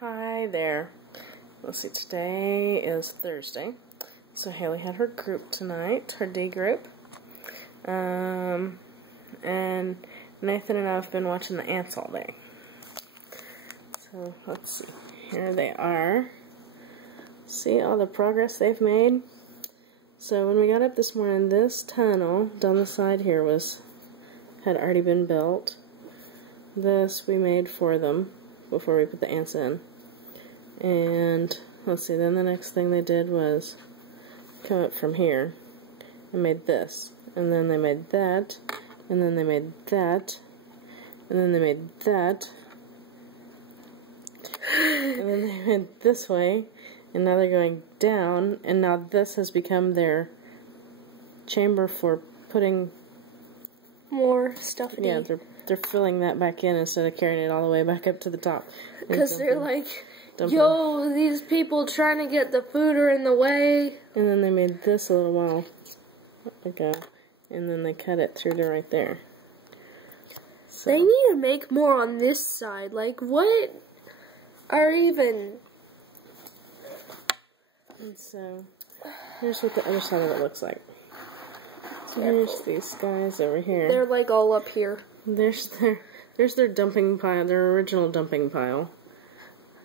Hi there. Let's see, today is Thursday. So Haley had her group tonight, her D group. And Nathan and I have been watching the ants all day. So let's see. Here they are. See all the progress they've made? So when we got up this morning, this tunnel down the side here had already been built. This we made for them before we put the ants in. And let's see, then the next thing they did was come up from here and made this. And then they made that. And then they made that. And then they made that. And then they went this way. And now they're going down. And now this has become their chamber for putting more stuff in. Yeah, they're filling that back in instead of carrying it all the way back up to the top. Because they're like, yo, these people trying to get the food are in the way. And then they made this a little while ago. And then they cut it through to right there. So. They need to make more on this side. Like, what are even... And so, here's what the other side of it looks like. So here's these guys over here. They're like all up here. There's their dumping pile, their original dumping pile.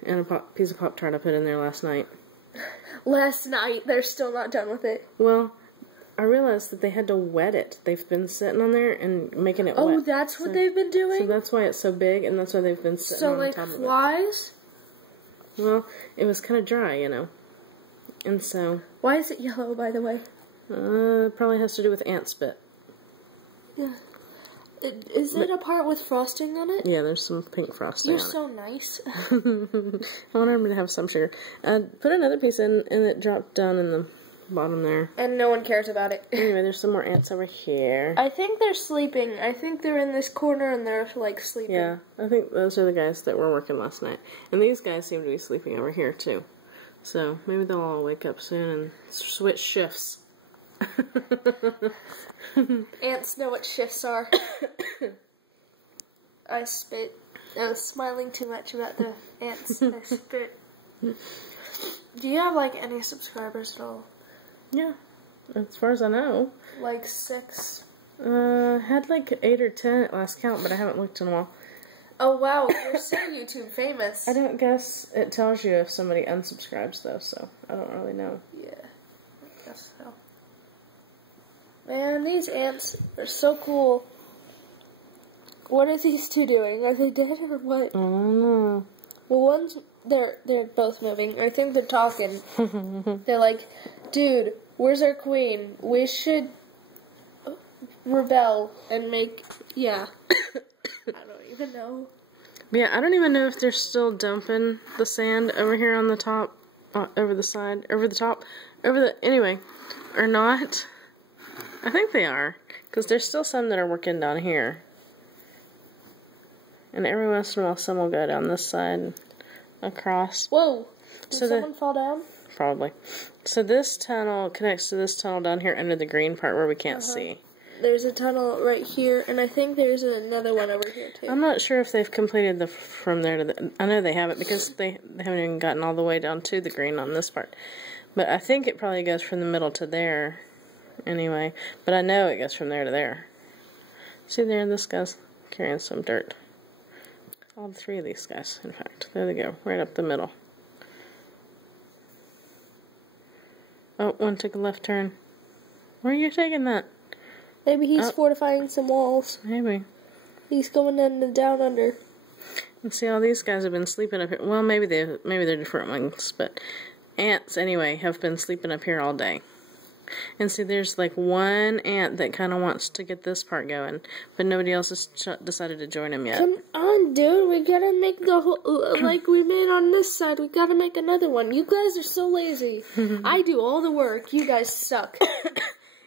And a piece of Pop-Tart I put in there last night. Last night? They're still not done with it? Well, I realized that they had to wet it. They've been sitting on there and making it wet. Oh, that's what they've been doing? So that's why it's so big, and that's why they've been sitting on top of it. So, like, flies? Well, it was kind of dry, you know. And so... Why is it yellow, by the way? Probably has to do with ant spit. Yeah. Is it a part with frosting on it? Yeah, there's some pink frosting on it. You're so nice. I want them to have some sugar. Put another piece in, and it dropped down in the bottom there. And no one cares about it. Anyway, there's some more ants over here. I think they're sleeping. I think they're in this corner and they're, like, sleeping. Yeah, I think those are the guys that were working last night. And these guys seem to be sleeping over here, too. So, maybe they'll all wake up soon and switch shifts. Ants know what shifts are. I spit. I was smiling too much about the ants. I spit. Do you have, like, any subscribers at all? Yeah, as far as I know. Like 6? Had like 8 or 10 at last count, but I haven't looked in a while. Oh wow, you're so YouTube famous. I don't guess it tells you if somebody unsubscribes though, so I don't really know. Yeah, I guess so. Man, these ants are so cool. What are these two doing? Are they dead or what? I don't know. Well, they're both moving. I think they're talking. They're like, dude, where's our queen? We should rebel and make, yeah. I don't even know. But yeah, I don't even know if they're still dumping the sand over here on the top, over the side, over the top, anyway, or not. I think they are, because there's still some that are working down here. And every once in a while, some will go down this side and across. Whoa! Did someone fall down? Probably. So this tunnel connects to this tunnel down here under the green part where we can't see. There's a tunnel right here, and I think there's another one over here, too. I'm not sure if they've completed the from there to the... I know they haven't, because they haven't even gotten all the way down to the green on this part. But I think it probably goes from the middle to there, anyway. But I know it goes from there to there. See there, this guy's carrying some dirt. All 3 of these guys, in fact. There they go, right up the middle. Oh, one took a left turn. Where are you taking that? Maybe he's fortifying some walls. Maybe. He's going down under. And see, all these guys have been sleeping up here. Well, maybe they're different ones, but ants, anyway, have been sleeping up here all day. And see, there's like one ant that kind of wants to get this part going, but nobody else has decided to join him yet. Come on, dude. We gotta make the whole, like we made on this side, we gotta make another one. You guys are so lazy. I do all the work. You guys suck.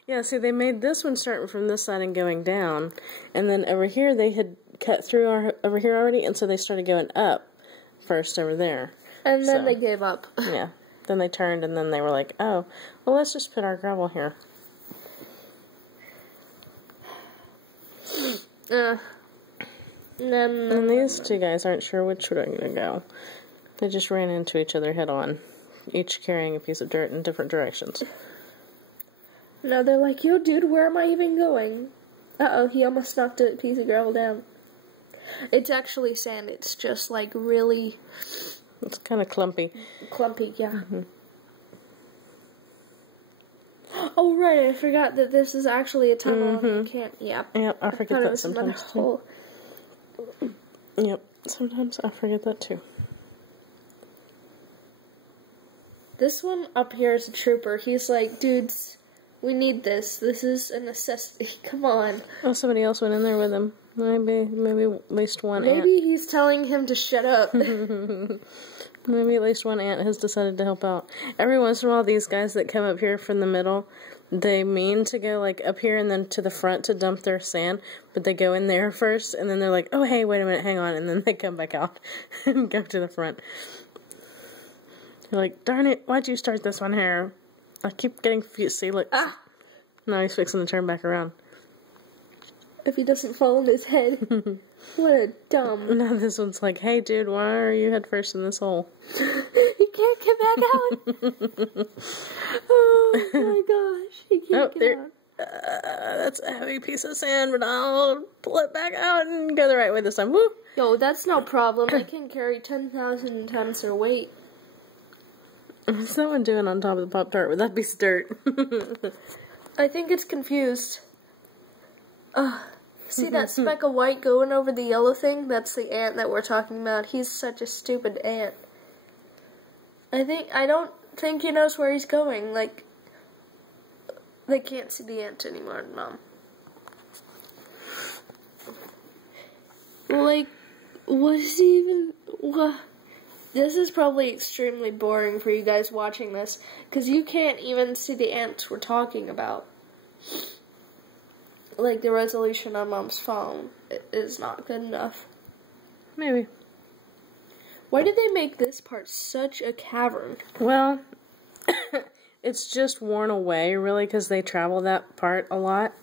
Yeah, see, they made this one starting from this side and going down, and then over here they had cut through over here already, and so they started going up first over there. And then they gave up. Yeah. Then they turned, and then they were like, oh, well, let's just put our gravel here. And these two guys aren't sure which way they're going to go. They just ran into each other head on, each carrying a piece of dirt in different directions. No, they're like, yo, dude, where am I even going? Uh-oh, he almost knocked a piece of gravel down. It's actually sand. It's just, like, really... It's kind of clumpy. Clumpy, yeah. Oh, right, I forgot that this is actually a tunnel. You can't, Yep, I forget that sometimes, too. Yep, sometimes I forget that, too. This one up here is a trooper. He's like, dudes, we need this. This is a necessity. Come on. Oh, somebody else went in there with him. Maybe at least one ant. Maybe he's telling him to shut up. Maybe at least one ant has decided to help out. Every once in a while, these guys that come up here from the middle, they mean to go, like, up here and then to the front to dump their sand, but they go in there first, and then they're like, oh, hey, wait a minute, hang on, and then they come back out and go to the front. You're like, darn it, why'd you start this one here? I keep getting confused. See, look. Ah! Now he's fixing to turn back around. If he doesn't fall on his head. What a dumb. Now this one's like, hey, dude, why are you head first in this hole? He can't get back out. Oh my gosh, he can't get out. That's a heavy piece of sand, but I'll pull it back out and go the right way this time. Woo! Yo, that's no problem. I can carry 10,000 times their weight. What's that one doing on top of the Pop-Tart with that piece of dirt? I think it's confused. See that speck of white going over the yellow thing? That's the ant that we're talking about. He's such a stupid ant. I don't think he knows where he's going. Like, they can't see the ant anymore, Mom. Like, what is he even... What? This is probably extremely boring for you guys watching this, because you can't even see the ants we're talking about. Like, the resolution on Mom's phone is not good enough. Maybe. Why did they make this part such a cavern? Well, it's just worn away, really, because they travel that part a lot.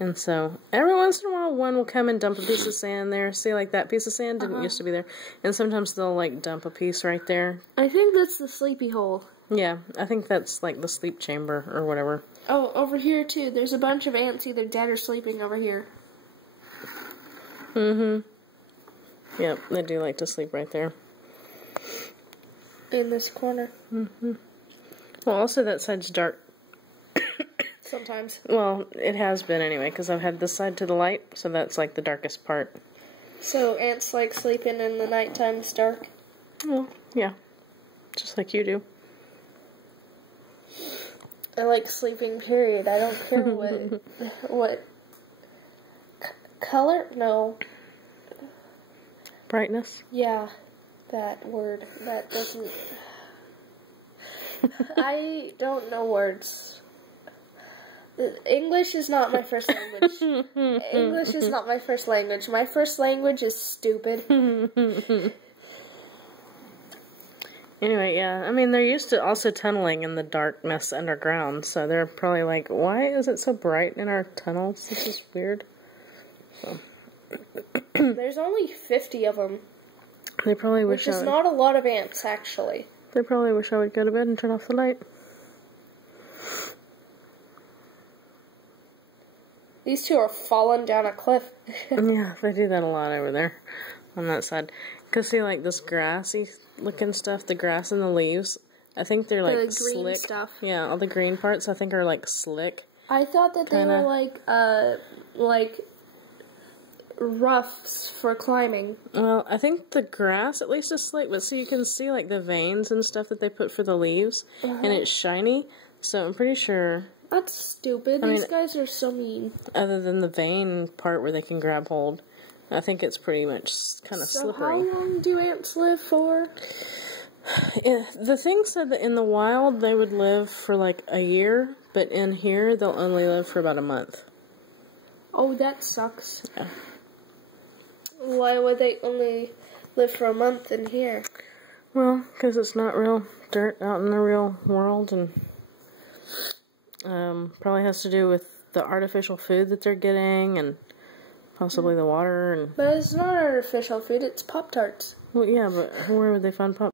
And so, every once in a while, one will come and dump a piece of sand there. See, like, that piece of sand didn't used to be there. And sometimes they'll, like, dump a piece right there. I think that's the sleepy hole. Yeah, I think that's, like, the sleep chamber or whatever. Oh, over here, too. There's a bunch of ants either dead or sleeping over here. Yep, they do like to sleep right there. In this corner. Well, also that side's dark. Sometimes. Well, it has been anyway, because I've had this side to the light, so that's like the darkest part. So ants like sleeping in the nighttime it's dark? Well, yeah. Just like you do. I like sleeping, period. I don't care what color? No. Brightness? Yeah, that word. That doesn't... I don't know words. English is not my first language. English is not my first language. My first language is stupid. Anyway, yeah. I mean, they're used to also tunneling in the darkness underground, so they're probably like, why is it so bright in our tunnels? This is weird. So. There's only 50 of them. They probably wish Which is not a lot of ants, actually. They probably wish I would go to bed and turn off the light. These two are falling down a cliff. Yeah, they do that a lot over there on that side. Because see, like this grassy looking stuff, the grass and the leaves, I think they're like the green slick. Stuff. Yeah, all the green parts I think are like slick. I thought that they were like roughs for climbing. Well, I think the grass at least is slick, but see, you can see like the veins and stuff that they put for the leaves, and it's shiny, so I'm pretty sure... That's stupid. These guys are so mean. Other than the vein part where they can grab hold, I think it's pretty much kind of slippery. So how long do ants live for? Yeah, the thing said that in the wild they would live for like a year, but in here they'll only live for about a month. Oh, that sucks. Yeah. Why would they only live for a month in here? Well, because it's not real dirt out in the real world, and probably has to do with the artificial food that they're getting, and possibly the water. And but it's not artificial food; it's Pop-Tarts. Well, yeah, but where would they find Pop?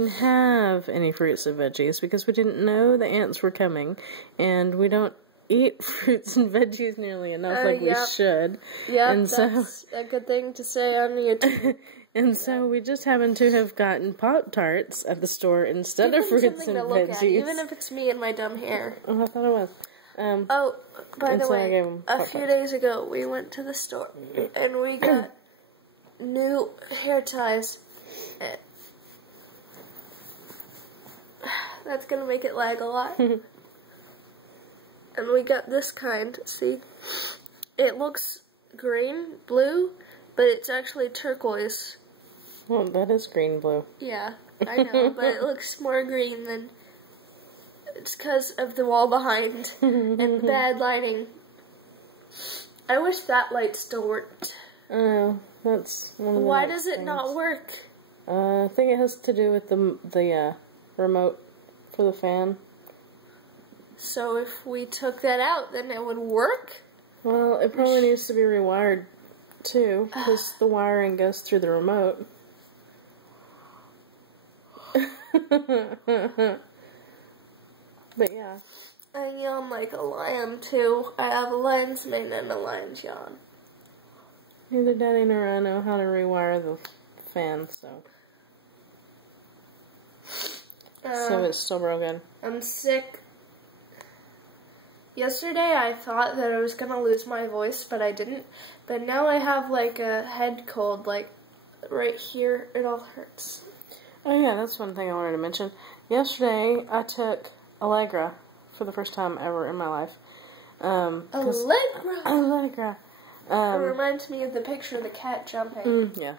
didn't have any fruits and veggies because we didn't know the ants were coming, and we don't eat fruits and veggies nearly enough like we should. Yeah, and that's a good thing to say on YouTube. And so we just happen to have gotten Pop-Tarts at the store instead of fruits and veggies. Even if it's me and my dumb hair. Oh, I thought it was. By the way, a few Pop-Tarts. days ago we went to the store and we got new hair ties. That's gonna make it lag a lot. And we got this kind, see? It looks green, blue, but it's actually turquoise. Well, that is green-blue. Yeah, I know, but it looks more green than... It's because of the wall behind and bad lighting. I wish that light still worked. Oh, that's one of the Why next does it things. not work? I think it has to do with the remote for the fan. So if we took that out, then it would work? Well, it probably needs to be rewired, too, because the wiring goes through the remote. But yeah. I yawn like a lion, too. I have a lion's mane and a lion's yawn. Neither Daddy nor I know how to rewire the fan, so it's still broken. I'm sick. Yesterday I thought that I was gonna lose my voice, but I didn't. But now I have like a head cold, like right here. It all hurts. Oh yeah, that's one thing I wanted to mention. Yesterday I took Allegra for the first time ever in my life. Allegra. It reminds me of the picture of the cat jumping. Yeah.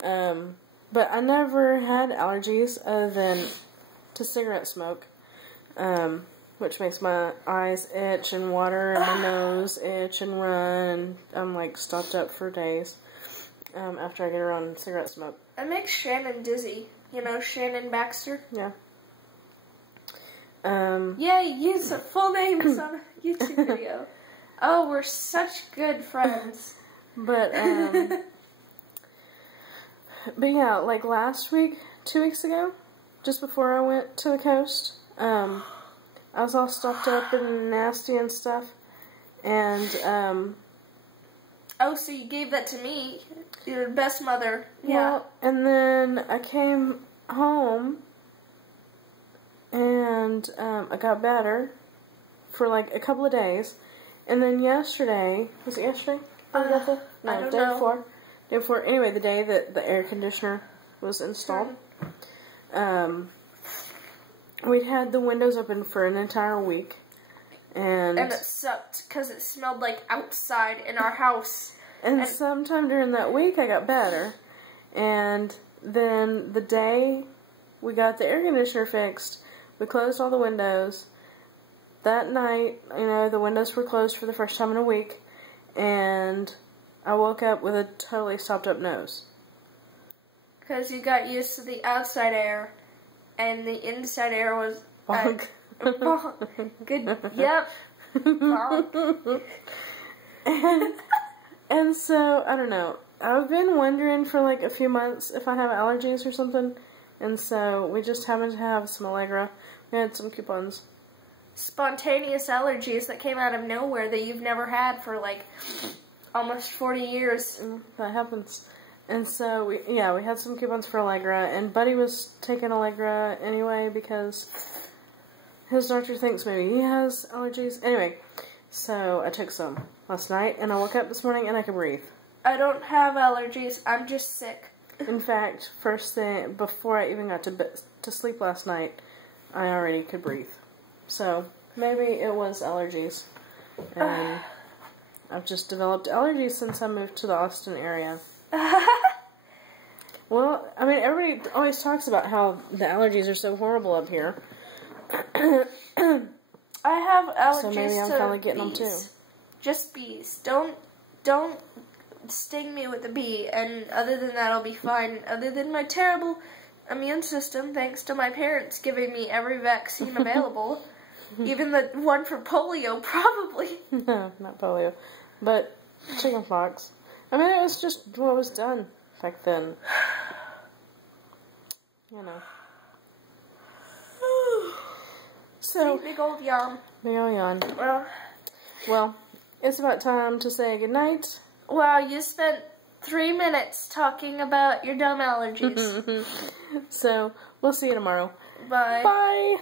But I never had allergies other than to cigarette smoke, which makes my eyes itch and water and my nose itch and run. I'm like stopped up for days after I get around cigarette smoke. It makes Shannon dizzy. You know Shannon Baxter? Yeah. Yeah, use the full names on a YouTube video. Oh, we're such good friends. But yeah, like last week, 2 weeks ago, just before I went to the coast, I was all stuffed up and nasty and stuff, and oh, so you gave that to me, your best mother. Yeah. Well, and then I came home, and I got better for like a couple of days. And then yesterday, was it yesterday? No, I don't day know. before. Day before. Anyway, the day that the air conditioner was installed. We'd had the windows open for an entire week. And it sucked because it smelled like outside in our house. And sometime during that week I got better. And then the day we got the air conditioner fixed, we closed all the windows. That night, you know, the windows were closed for the first time in a week, and I woke up with a totally stopped up nose. Because you got used to the outside air, and the inside air was... Bonk. Good, yep. Bonk. And so, I don't know, I've been wondering for like a few months if I have allergies or something, and so we just happened to have some Allegra. We had some coupons. Spontaneous allergies that came out of nowhere that you've never had for like almost 40 years. That happens. And so, we had some coupons for Allegra, and Buddy was taking Allegra anyway because his doctor thinks maybe he has allergies. Anyway, so I took some last night, and I woke up this morning and I could breathe. I don't have allergies, I'm just sick. In fact, first thing, before I even got to sleep last night, I already could breathe. So, maybe it was allergies. And I've just developed allergies since I moved to the Austin area. Well, I mean, everybody always talks about how the allergies are so horrible up here. I have allergies so maybe I'm finally getting them too. Just bees. Don't sting me with a bee, and other than that I'll be fine. Other than my terrible immune system, thanks to my parents giving me every vaccine available. Even the one for polio, probably. No, not polio. But chickenpox. I mean, it was just what was done back then. You know. So, big old yawn. big old yawn. Well, it's about time to say goodnight. Wow, you spent 3 minutes talking about your dumb allergies. So, we'll see you tomorrow. Bye. Bye.